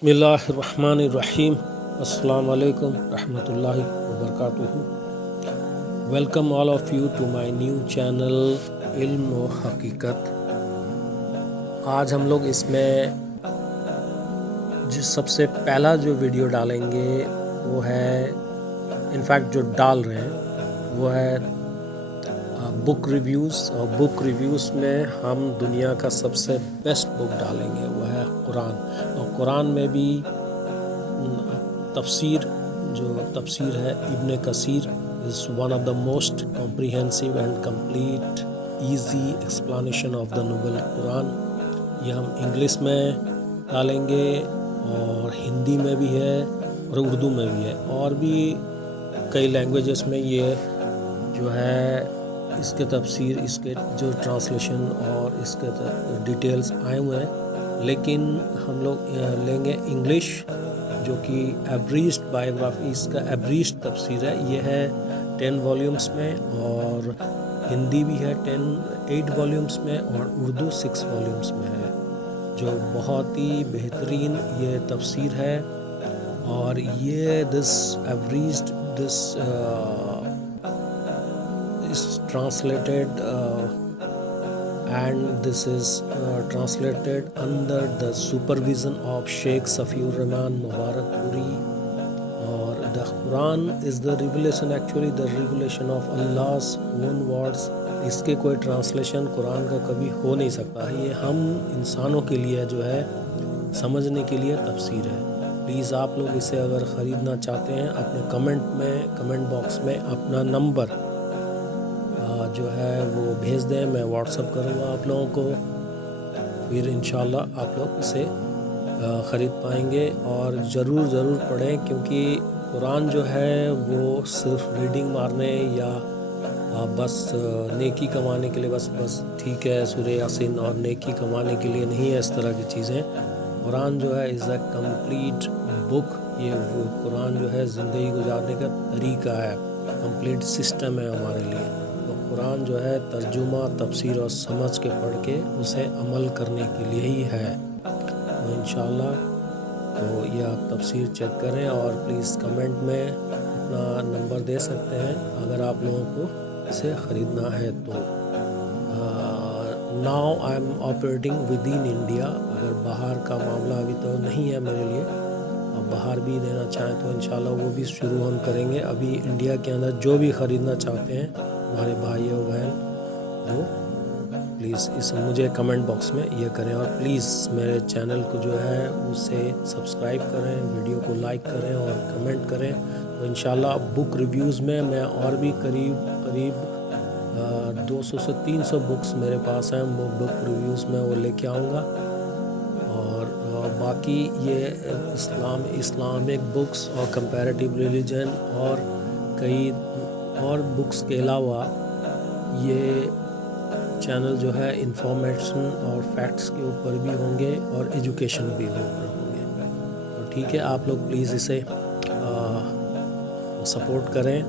Bismillahirrahmanirrahim. Assalamu alaikum rahmatullahi wabarakatuh. Welcome all of you to my new channel इल्म व हकीकत. आज हम लोग इसमें जो सबसे पहला जो वीडियो डालेंगे वो है, इनफैक्ट जो डाल रहे हैं वो है बुक रिव्यूज़. और बुक रिव्यूज़ में हम दुनिया का सबसे बेस्ट बुक डालेंगे, वो है कुरान. और कुरान में भी तफसीर है इब्न कसीर is one of the most comprehensive and complete easy explanation of the novel Quran. ये हम इंग्लिश में डालेंगे और हिंदी में भी है और उर्दू में भी है, और भी कई लैंग्वेजेस में ये जो है इसके तफसीर, इसके जो ट्रांसलेशन और इसके डिटेल्स आए हुए हैं. लेकिन हम लोग लेंगे इंग्लिश, जो कि एब्रीज्ड बायोग्राफी, इसका एब्रीज्ड तफसीर है. ये है 10 वॉल्यूम्स में, और हिंदी भी है 8 वॉल्यूम्स में, और उर्दू 6 वॉल्यूम्स में है, जो बहुत ही बेहतरीन ये तफसीर है. और ये this abridged is translated and this is translated under the supervision of Sheikh Safiur Rahman Mubarak Puri. Or the Quran is the revelation, actually the revelation of Allah's own words. इसके कोई ट्रांसलेशन कुरान का कभी हो नहीं सकता. ये हम इंसानों के लिए जो है समझने के लिए तफसीर है. प्लीज़ आप लोग इसे अगर ख़रीदना चाहते हैं, अपने कमेंट बॉक्स में अपना नंबर जो है वो भेज दें. मैं व्हाट्सअप करूँगा आप लोगों को, फिर इंशाल्लाह आप लोग इसे ख़रीद पाएंगे. और ज़रूर पढ़ें, क्योंकि कुरान जो है वो सिर्फ रीडिंग मारने या बस नेकी कमाने के लिए बस ठीक है सूरह यासीन और नेकी कमाने के लिए नहीं है इस तरह की चीज़ें. कुरान जो है इज़ अ कंप्लीट बुक. ये कुरान जो है ज़िंदगी गुजारने का तरीका है, कंप्लीट सिस्टम है हमारे लिए. तो कुरान जो है तर्जुमा, तफसीर और समझ के पढ़ के उसे अमल करने के लिए ही है. तो इंशाल्लाह तो ये आप तफसीर चेक करें, और प्लीज़ कमेंट में अपना नंबर दे सकते हैं अगर आप लोगों को इसे ख़रीदना है तो. Now I am operating with in India. अगर बाहर का मामला अभी तो नहीं है मेरे लिए, और बाहर भी देना चाहें तो इंशाल्लाह वो भी शुरू हम करेंगे. अभी इंडिया के अंदर जो भी ख़रीदना चाहते हैं हमारे भाई और बहन, वो प्लीज़ इस मुझे कमेंट बॉक्स में ये करें. और प्लीज़ मेरे चैनल को जो है उसे सब्सक्राइब करें, वीडियो को लाइक करें और कमेंट करें. तो इंशाल्लाह बुक रिव्यूज़ में मैं और भी करीब 200 से 300 बुक्स मेरे पास हैं, वो बुक रिव्यूज़ में वो लेके आऊँगा. और बाकी ये इस्लामिक बुक्स और कंपैरेटिव रिलीजन और कई और बुक्स के अलावा ये चैनल जो है इंफॉर्मेशन और फैक्ट्स के ऊपर भी होंगे और एजुकेशन भी होंगे. तो ठीक है, आप लोग प्लीज़ इसे सपोर्ट करें,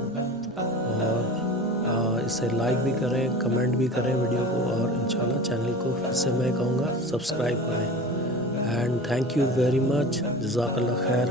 और इसे लाइक भी करें, कमेंट भी करें वीडियो को, और इंशाल्लाह चैनल को फिर से मैं कहूँगा सब्सक्राइब करें. And thank you very much. जज़ाकल्लाह खैर.